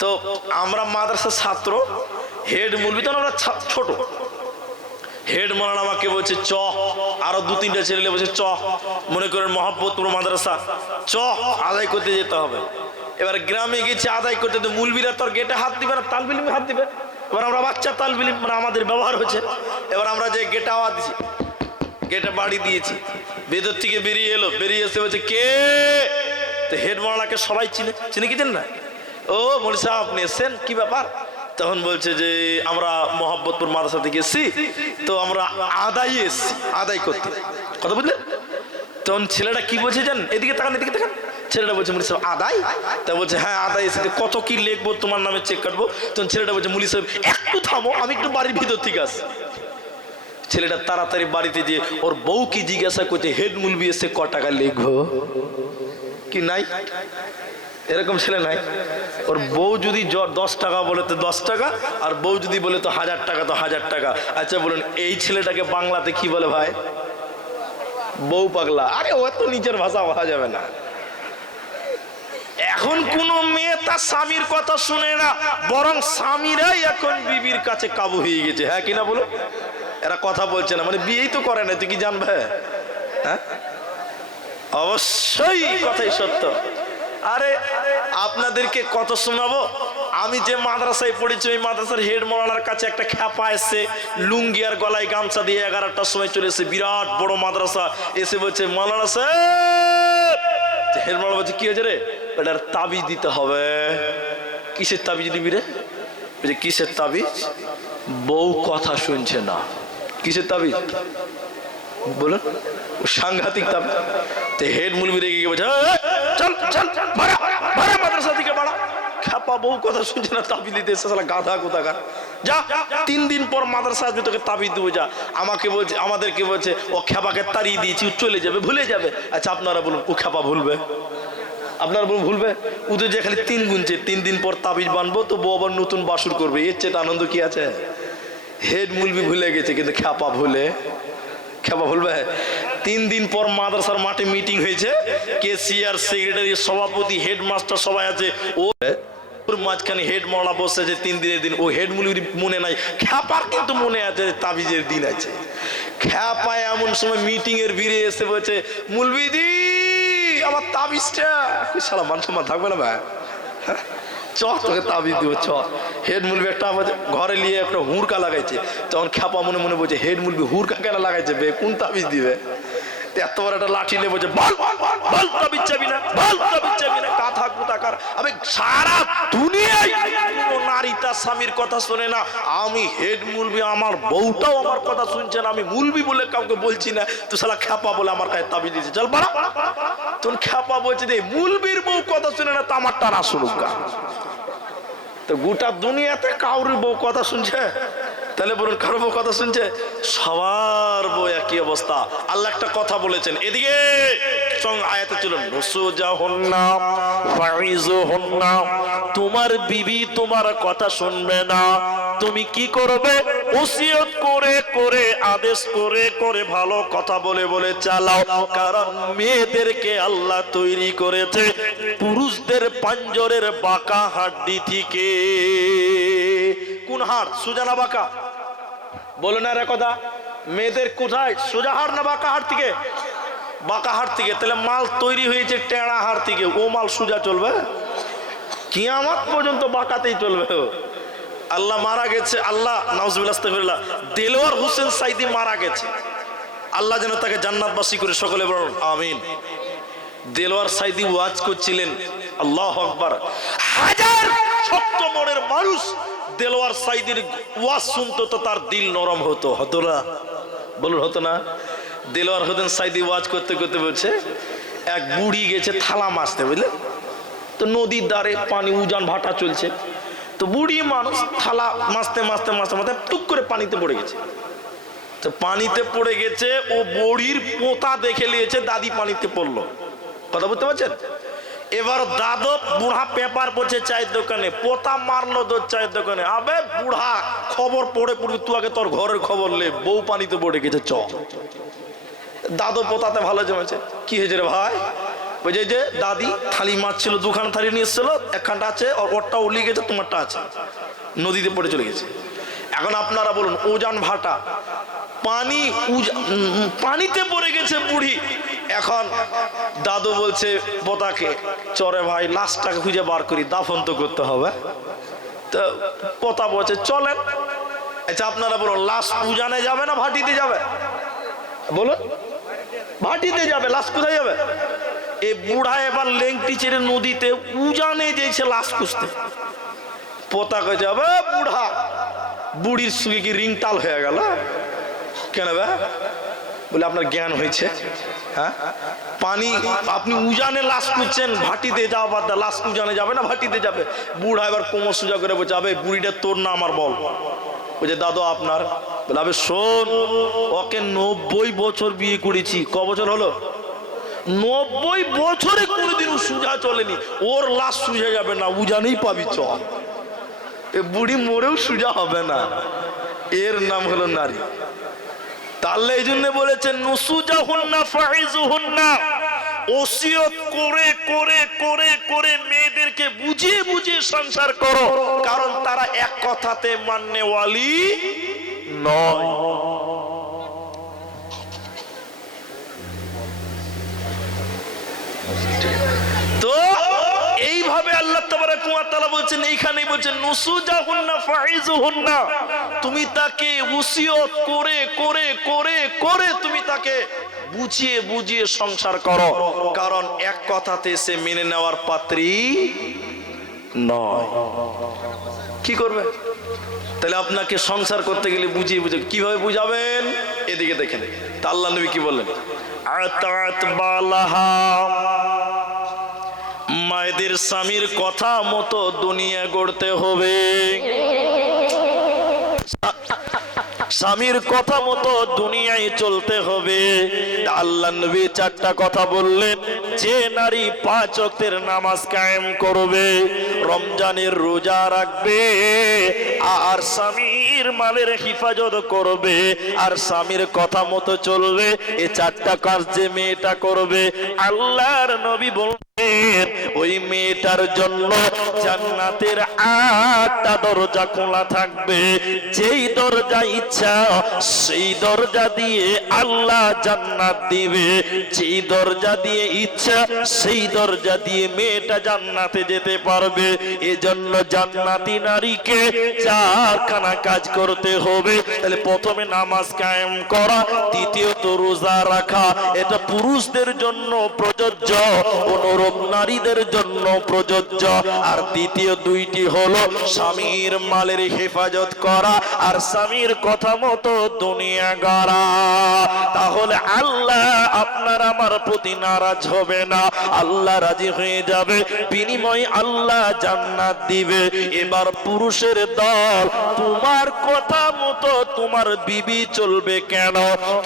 তো আমরা মাদ্রাসার ছাত্র, হেড মুলবি তো আমরা ছোট, হেড মাওলানা আমাকে বলছে চ, আরো দু তিনটা ছেলে বলছে চ, মনে করেন মহব্বতপুর মাদ্রাসা, চ আদায় করতে যেতে হবে। এবার গ্রামে গেছে আদায় করতে, তো মুলবিরা তোর গেটে হাত দিবে না, তালবিলিমে হাত দিবে। এবার আমরা বাচ্চা তালবিলিম, মানে আমাদের ব্যবহার হচ্ছে। এবার আমরা যে গেটে আওয়াজ দিচ্ছি, গেটে বাড়ি দিয়েছি, ভেতর থেকে বেরিয়ে এলো, বেরিয়ে এসে বলছে কে? তো হেড মাওলানাকে সবাই চিনে, চিনে কি না? ও মৌলভী সাহেব আপনি এসছেন, কি ব্যাপার? তখন বলছে যে আমরা মহব্বতপুর মাদ্রাসা থেকে এসছি, তো আমরা আদায় এসছি, আদায় করতে। কথা বুঝলেন? তখন ছেলেটা কি বলছে জান, এদিকে তাকান, এদিকে তাকান। ছেলেটা বলছে মৌলভী সাহেব আদায়? তা বলছে হ্যাঁ আদায় এসেছে, কত কি লিখবো তোমার নামে চেক কাটবো। তখন ছেলেটা বলছে মৌলভী সাহেব একটু থামো, আমি একটু বাড়ির ভিতর থেকে আসি। ছেলেটা তাড়াতাড়ি বাড়িতে গিয়ে ওর বউ কি জিজ্ঞাসা করছে, হেড মুলবি এসে ক টাকা লিখবো? কি নাই? এরকম ছেলে নাই? ওর বউ যদি 10 টাকা বলে তো 10 টাকা, আর বউ যদি বলে তো 1000 টাকা তো 1000 টাকা। আচ্ছা বলুন এই ছেলেটাকে বাংলাতে কি বলে ভাই? বউ পাগলা। আরে ও তো নিচের ভাষা বলা যাবে না। এখন কোন মেয়ে তার স্বামীর কথা শুনে না, বরং স্বামীরাই এখন বিবির কাছে কাবু হয়ে গেছে। হ্যাঁ কিনা বলো? এরা কথা বলছে না, মানে বিয়েই তো করে না, তুই কি জানবে? হ্যাঁ অবশ্যই কথাই সত্য। আরে আপনাদেরকে কত শোনাবো, আমি যে মাদ্রাসায় পড়েছি ওই মাদ্রাসার হেড মাওলানার কাছে একটা খ্যাপা এসে লুঙ্গি আর গলায় গামছা দিয়ে 11টার সময় চলে এসে, বিরাট বড় মাদ্রাসা, এসে বলছে মাওলানা সাহেব। হেড মাওলানা বলছে কি হয়েছে রে? এটার তাবিজ দিতে হবে। কিসের তাবিজ দিবি রে? বলছে কিসের তাবিজ? বউ কথা শুনছে না। কিসের তাবিজ বলুন? সাংঘাতিক তাবিজ। তো হেড মুলবি রেগে গিয়ে বলছে চল চল ভাড়া ভাড়া মাদ্রাসা থেকে ভাড়া। খ্যাপা বউ কথা শুনছে না, তাবিজ দিতে এসে শালা গাধা কোথাকার। যা 3 দিন পর মাদ্রাসা আসবে, তোকে তাবিজ দেবো যা। আমাকে বলছে, আমাদেরকে বলছে ও খ্যাপাকে তাড়িয়ে দিয়েছি, চলে যাবে, ভুলে যাবে। আচ্ছা আপনারা বলুন ও খ্যাপা ভুলবে? আপনারা বলুন ভুলবে? ওদের যে খালি 3 গুনছে, 3 দিন পর তাবিজ বানবো তো বউ আবার নতুন বাসুর করবে, এর চেয়ে আনন্দ কি আছে? হেড মুলবি ভুলে গেছে কিন্তু খ্যাপা ভুলে? খ্যাপা ভুলবে? 3 দিন পর মাদ্রাসার মাঠে মিটিং হয়েছে, কেসিআর, সেক্রেটারি, সভাপতি, হেডমাস্টার সবাই আছে। ওর মাঝখানে হেড মাওলানা বসে আছে 3 দিনের দিন। ও হেড মুলবির মনে নাই, খ্যাপার কিন্তু মনে আছে তাবিজের দিন আছে। খ্যাপা এমন সময় মিটিং এর ভিড়ে এসে বলছে মুলবিদি আমার তাবিজটা। সারা মান সম্মান থাকবে না ভাই? চ তোকে তাবিজ দিব চ। হেড মুলবি একটা ঘরে নিয়ে একটা হুড়কা লাগাইছে, তখন খ্যাপা মনে মনে বলছে হেড মুলবি হুড়কা কেন লাগাইছে বে, কোন তাবিজ দিবে? এত বড় একটা লাঠি নিয়ে বলছে বল বল তাবিজ চাবি না, বল তাবিজ চাবি না। কাঁথা কুতাকার। আমি সারা দুনিয়ায় কোন নারী তার স্বামীর কথা শোনে না, আমি হেড মুলবি, আমার বউটাও আমার কথা শুনছে না, আমি মুলবি বলে কাউকে বলছি না, তো শালা খ্যাপা বলে আমার কাছে তাবিজ দিয়েছে, চল বাড়া। তখন খ্যাপা বলছে যে মুলবির বউ কথা শুনে না, তো আমারটা না শুনুক। তো গোটা দুনিয়াতে কাউর বউ কথা শুনছে? তাহলে বলুন কারো বউ কথা শুনছে? সবার বউ একই অবস্থা। আল্লাহ একটা কথা বলেছেন, এদিকে আয়াতে চলুন, তোমার বিবি তোমার কথা শুনবে না, তুমি কি করবে? ওসিয়ত করে করে, আদেশ করে করে, ভালো কথা বলে বলে চালাও। কারণ মেয়েদেরকে আল্লাহ তৈরি করেছে পুরুষদের পাঞ্জরের বাঁকা হাড্ডি থেকে। কোন হাড়? সোজা না বাঁকা? বলো না রে কথা। মেয়েদের কোথায়? সোজা হাড় না বাঁকা হাড় থেকে? বাঁকা হাড় থেকে। তাহলে মাল তৈরি হয়েছে টেড়া হাড় থেকে, ও মাল সোজা চলবে? কিয়ামত পর্যন্ত বাঁকাতেই চলবে। আল্লাহ মারা গেছে, আল্লাহ নাউজুবিল্লাহ আস্তাগফিরুল্লাহ, দেলোয়ার হোসেন সাইদি মারা গেছে, আল্লাহ যেন তাকে জান্নাতবাসী করে, সকলে বলুন আমিন। দেলোয়ার সাইদি ওয়াজ করছিলেন, আল্লাহু আকবার, হাজার সত্য মনের মানুষ দেলোয়ার সাইদির ওয়াজ শুনতো তো তার দিল নরম হতো, হতো না? বলুন হতো না? দেলোয়ার হোসেন সাইদি ওয়াজ করতে করতে বলছে এক বুড়ি গেছে থালা মাছতে, বুঝলেন তো? নদীর ধারে পানি, উজান ভাটা চলছে, তো বুড়ি মানুষ থালা মাছতে মাছতে মাছতে মাছতে টুক করে পানিতে পড়ে গেছে। তো পানিতে পড়ে গেছে, ও বড়ির পোতা দেখে নিয়েছে, দাদি পানিতে পড়লো। কথা বুঝতে পারছেন? এবার দাদু বুড়া পেপার পড়ছে চায়ের দোকানে, পোতা মারলো তোর চায়ের দোকানে। আবে বুড়া, খবর পড়ে পড়বি তুই, আগে তোর ঘরের খবর লে, বউ পানিতে পড়ে গেছে চ। দাদু পোতাতে ভালো জমেছে। কি হয়েছে রে ভাই? ওই যে দাদি থালি মাছ ছিল, দুখানা থালি নিয়ে এসেছিল, একখানটা আছে ওরটা উলিয়ে গেছে, তোমারটা আছে, নদীতে পড়ে চলে গেছে। এখন আপনারা বলুন ওজান ভাটা, পানিতে পড়ে গেছে বুড়ি। এখন দাদু বলছে পোতাকে, চরে ভাই লাশটাকে খুঁজে বার করি, দাফন তো করতে হবে। তো পোতা বলছে চলেন। আচ্ছা আপনারা বলুন লাশ উজানে যাবে না ভাটিতে যাবে? বলুন ভাটিতে যাবে, লাশ কোথায় যাবে? এই বুড়া এবার লেংটি ছেড়ে নদীতে উজানে যেছে লাশ খুঁজতে। পোতা কে যাবে বুড়া, বুড়ির সঙ্গে কি রিং তাল হয়ে গেল? কেন বলে আপনার জ্ঞান হয়েছে? হ্যাঁ, পানি আপনি উজানে লাশ খুঁজছেন, ভাটিতে যাওয়া বাদ দা, লাশ উজানে যাবে না ভাটিতে যাবে? বুড়া এবার কোমর সোজা করে বলছে, আবে বুড়িটা তোর না আমার বল। বলছে দাদু আপনার। বলে আবে শোন, ওকে 90 বছর বিয়ে করেছি, ক বছর হলো? 90 বছরে কোনোদিন সুজা চলেনি, ওর লাশ সুজা যাবে না, উজানেই পাবি চল। এ বুড়ি মরেও সুজা হবে না, এর নাম হলো নারী। তাহলে এই জন্য বলেছেন নুসুজাহুন্না ফাইজুহুন্না, ওসিয়ত করে করে করে করে মেয়েদেরকে বুঝিয়ে বুঝিয়ে সংসার করো, কারণ তারা এক কথাতে মাননেওয়ালি নয়। তো এইভাবে আল্লাহ তাবারাক ওয়া তাআলা বলছেন, এইখানেই বলছেন নুসুজাহুন্না ফাইজুহুন্না, তুমি তাকে ওসিয়ত করে করে করে করে তুমি তাকে বুঝিয়ে বুঝিয়ে সংসার করো, কারণ এক কথাতে সে মেনে নেওয়ার পাত্রী নয়। কি করবে? তাহলে আপনাকে সংসার করতে গেলে বুঝিয়ে বুঝিয়ে, কিভাবে বুঝাবেন? এদিকে দেখেন তা আল্লাহ নবী কি বললেন, আতাত বালাহা, মায়েদের স্বামীর কথা মতো দুনিয়া গড়তে হবে, স্বামীর কথা মতো দুনিয়ায় চলতে হবে। আল্লাহ নবী 4টা কথা বললেন, যে নারী 5 ওয়াক্তের নামাজ কায়েম করবে, রমজানের রোজা রাখবে, আর স্বামীর মালের হিফাজত করবে, আর স্বামীর কথা মতো চলবে, এই 4টা কাজ যে মেয়েটা করবে, আল্লাহর নবী বললেন ওই মেয়েটার জন্য জান্নাতের 8টা দরজা খোলা থাকবে। যেই দরজা ইচ্ছা সেই দরজা দিয়ে আল্লাহ জান্নাত দিবে, যেই দরজা দিয়ে ইচ্ছা সেই দরজা দিয়ে মেয়েটা জান্নাতে যেতে পারবে। এজন্য জান্নাতি নারীকে 4খানা কাজ করতে হবে। তাহলে প্রথমে নামাজ কায়েম করা, দ্বিতীয়ত রোজা রাখা, এটা পুরুষদের জন্য প্রযোজ্য, অনুরূপ নারীদের জন্য প্রযোজ্য। আর দ্বিতীয় 2টি হলো স্বামীর মালের হেফাজত করা আর স্বামীর কথা মতো দুনিয়া গড়া। তাহলে আল্লাহ আপনার আমার প্রতি নারাজ হবে না, আল্লাহ রাজি হয়ে যাবে, বিনিময়ে আল্লাহ জান্নাত দিবে। এবার পুরুষের দল, তোমার কথা মতো তোমার বিবি চলবে কেন?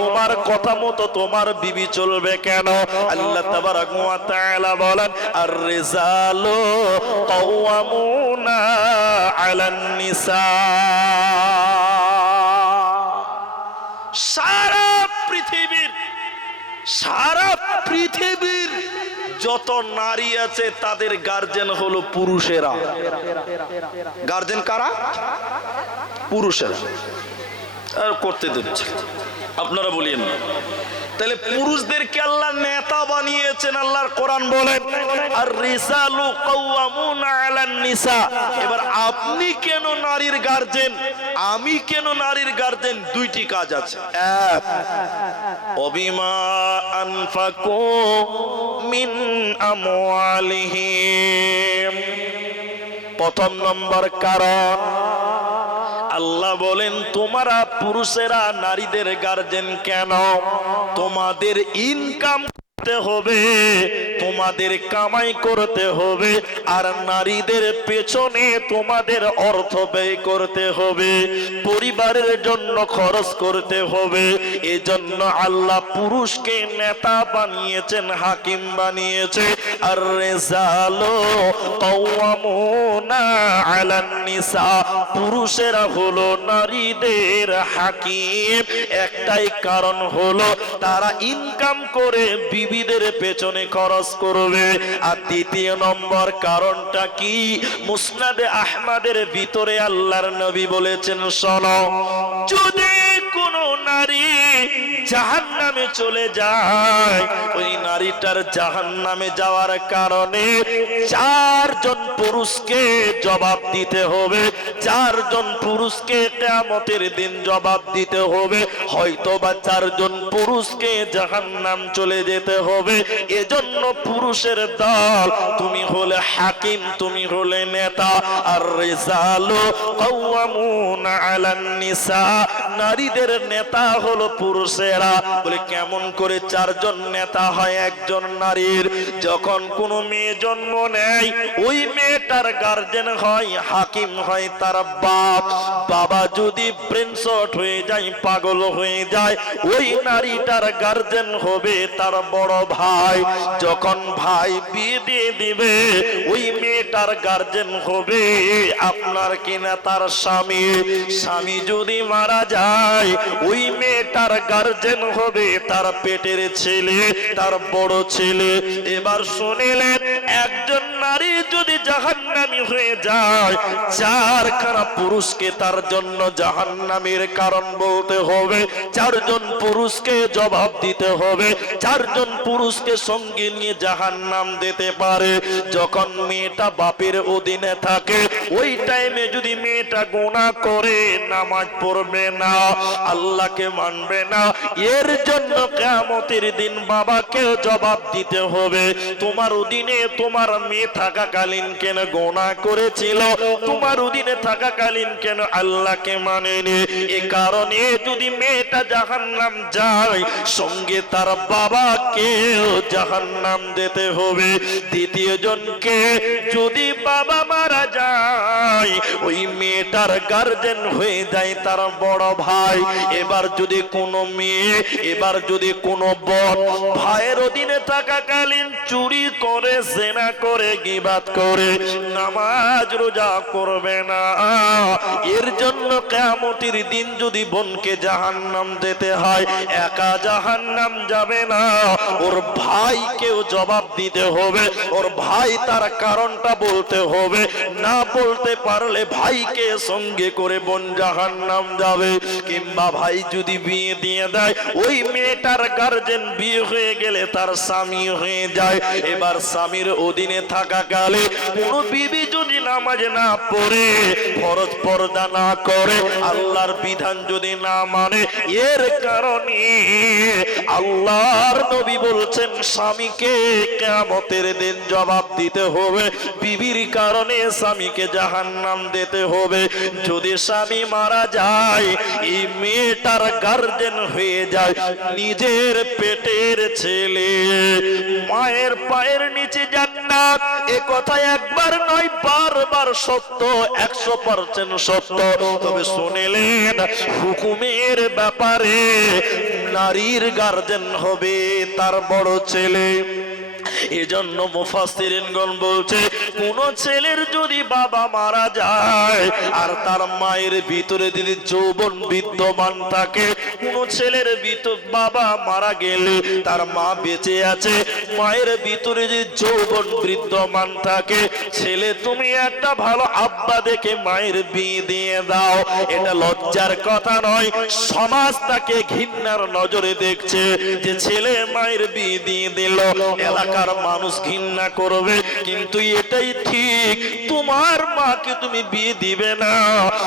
তোমার কথা মতো তোমার বিবি চলবে কেন? আল্লাহ তাবারাক ওয়া তাআলা বলেন, আর রিজালু কাওয়ামুনা আলান নিসা। সারা পৃথিবীর যত নারী আছে তাদের গার্জেন হলো পুরুষেরা। গার্জেন কারা? পুরুষেরা। আর করতে দিচ্ছে আপনারা বলিয়েন না। তাহলে পুরুষদেরকে আল্লাহ নেতা বানিয়েছেন। আল্লাহর কোরআন বলেন, আর রিজালু কাওয়ামুনা আলান নিসা। এবার আপনি কেন নারীর গার্জেন, আমি কেন নারীর গার্জেন? 2টি কাজ আছে। এক, অবিমা আনফাকু মিন আমওয়ালিহিম। প্রথম নম্বর কারণ, আল্লাহ বলেন তোমরা পুরুষেরা নারীদের গার্জেন কেন? তোমাদের ইনকাম করতে হবে, তোমাদের কামাই করতে হবে, আর নারীদের পেছনে তোমাদের অর্থ ব্যয় করতে হবে, পরিবারের জন্য খরচ করতে হবে। এজন্য আল্লাহ পুরুষকে নেতা বানিয়েছেন, হাকিম বানিয়েছে। আর রিজালু কাওয়ামুনা আলান নিসা, পুরুষেরা হলো নারীদের হাকিম। একটাই কারণ হলো তারা ইনকাম করে বিবি বিবিদের পেছনে খরচ করবে। আর দ্বিতীয় নম্বর কারণটা কি? মুসনাদে আহমদের ভিতরে আল্লাহর নবী বলেছেন, শোনো, যদি কোনো নারী জাহান্নামে চলে যায়, ওই নারীটার জাহান্নামে যাওয়ার কারণে 4 জন পুরুষকে জবাব দিতে হবে। 4 জন পুরুষকে কিয়ামতের দিন জবাব দিতে হবে। হয়তো বা 4 জন পুরুষকে জাহান্নাম চলে যেতে হবে। এজন্য পুরুষের দল, তুমি হলে হাকিম, তুমি হলে নেতা। আর রিজালু কাওয়ামুনা আলান নিসা, নারীদের নেতা হলো পুরুষেরা। বলে কেমন করে 4 জন নেতা হয় একজন নারীর? যখন কোন মেয়ে জন্ম নেয়, ওই মেয়েটার গার্জেন হয়, হাকিম হয় তার বাপ। বাবা যদি ব্রেন শর্ট হয়ে যায়, পাগল হয়ে যায়, ওই নারীটার গার্জেন হবে তার বড় ভাই। যখন ভাই বিয়ে দিয়ে দিবে, ওই মেয়েটার গার্জেন হবে আপনার কিনা তার স্বামী। স্বামী যদি মারা যায়, ওই মেয়েটার গার্জেন হবে তার পেটের ছেলে, তার বড় ছেলে। এবার শুনিলেন, একজন নারী যদি জাহান্নামী হয়ে যায়, 4 খানা পুরুষকে তার জন্য জাহান্নামের কারণ বলতে হবে। 4 জন পুরুষকে জবাব দিতে হবে। 4 জন পুরুষকে সঙ্গে নিয়ে জাহান্নাম দিতে পারে। যখন মেয়েটা বাপের অধীনে থাকে, ওই টাইমে যদি মেয়েটা গুনাহ করে, নামাজ পড়বে না, আল্লাহকে মানবে না, এর জন্য কিয়ামতের দিন বাবাকেও জবাব দিতে হবে। তোমার অধীনে তোমার মেয়ে থাকাকালীন কেন গুনাহ করেছিল? তোমার অধীনে থাকাকালীন কেন আল্লাহকে মানেনি? এ কারণে যদি মেয়েটা জাহান্নাম যায়, সঙ্গে তার বাবাকেও জাহান্নাম দিতে হবে। দ্বিতীয় জনকে, যদি বাবা মারা যায়, ওই মেয়েটার গার্জেন হয়ে যায় তার বড় ভাই। এবার যদি কোনো মেয়ে, এবার যদি কোনো বোন ভাইয়ের অধীনে থাকাকালীন চুরি করে, জেনা করে, গীবাত করে, নামাজ রোজা করবে না, এর জন্য কিয়ামতের দিন যদি বোনকে জাহান্নাম যেতে হয়, একা জাহান্নাম যাবে না, ওর ভাইকেও জবাব দিতে হবে। ওর ভাই তার কারণটা বলতে হবে। না বলতে পারলে ভাইকে সঙ্গে করে বোন জাহান্নাম যাবে। কিংবা ভাই যদি বিয়ে দিয়ে দেয়, ওই মেয়েটার গার্জেন বিয়ে হয়ে গেলে তার স্বামী হয়ে যায়। এবার স্বামীর অধীনে থাকাকালে কোনো বিবি যদি নামাজ না পড়ে, ফরজ পর্দা না করে, আল্লাহর বিধান যদি না মানে, এর কারণে আল্লাহর নবী বলছেন স্বামীকে কিয়ামতের দিন জবাব দিতে হবে। বিবির কারণে স্বামীকে জাহান্নাম দিতে হবে। যদি স্বামী মারা যায়, এই মেয়েটার গার্জেন হয়ে যায় নিজের পেটের ছেলে। মায়ের পায়ের নিচে জান্নাত, এ কথা একবার নয়, বারবার সত্য, 100% সত্য। তবে শুনিলেন, হুকুমের ব্যাপারে নারীর গার্জেন হবে তার বড় ছেলে। এজন্য মুফাসসিরিনগণ বলছে, কোন ছেলের যদি বাবা মারা যায় আর তার মায়ের ভিতরে যদি যৌবন বিদ্যমান থাকে, কোন ছেলের বাবা মারা গেলে তার মা বেঁচে আছে, মায়ের ভিতরে যদি যৌবন বিদ্যমান থাকে, ছেলে তুমি একটা ভালো আব্বা দেখে মায়ের বিয়ে দিয়ে দাও। এটা লজ্জার কথা নয়, সমাজ তাকে ঘৃণার নজরে দেখছে যে ছেলে মায়ের বিয়ে দিয়ে দিল, এলাকার মানুষ ঘৃণা করবে। কিন্তু এটাই ঠিক, তোমার মাকে তুমি বিয়ে দিবে না,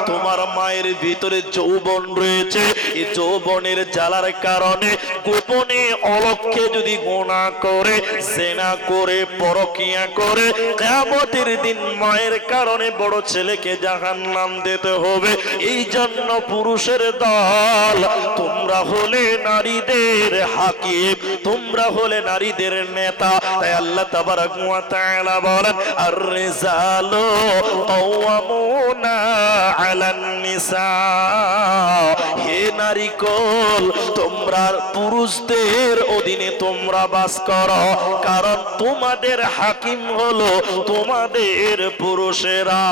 তোমার মায়ের ভিতরে যৌবন রয়েছে। এই যৌবনের জ্বালার কারণে গোপনে অলক্ষ্যে যদি গুনাহ করে, জেনা করে, পরকিয়া করে, কিয়ামতের দিন মায়ের কারণে বড় ছেলেকে জাহান্নাম দিতে হবে। এই জন্য পুরুষের দল, তোমরা হলে নারীদের হাকিম, তোমরা হলে নারীদের নেতা। তাই আল্লাহ তাবারাক ওয়া তাআলা বলেন, আর-রিজালু কাওয়ামুনা আলান নিসা। হে নারীকুল, তোমরা পুরুষদের অধীনে তোমরা বাস করো, কারণ তোমাদের হাকিম হলো তোমাদের পুরুষেরা।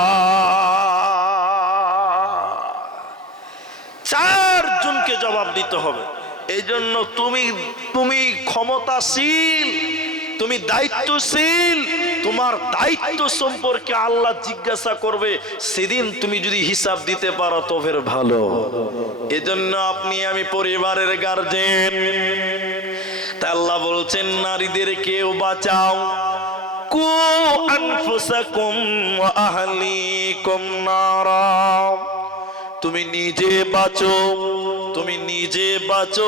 4 জনকে জবাব দিতে হবে। এই জন্য তুমি ক্ষমতাশীল, তুমি দায়িত্বশীল, তোমার দায়িত্ব সম্পর্কে আল্লাহ জিজ্ঞাসা করবে, সেদিন তুমি যদি হিসাব দিতে পারো তো ফের ভালো। এজন্য আপনি আমি পরিবারের গার্জেন, তাই আল্লাহ বলছেন নারীদের কেউ বাঁচাও, কু আনফুসাকুম ওয়া আহলিকুম নারা, তুমি নিজে বাঁচো, তুমি নিজে বাঁচো।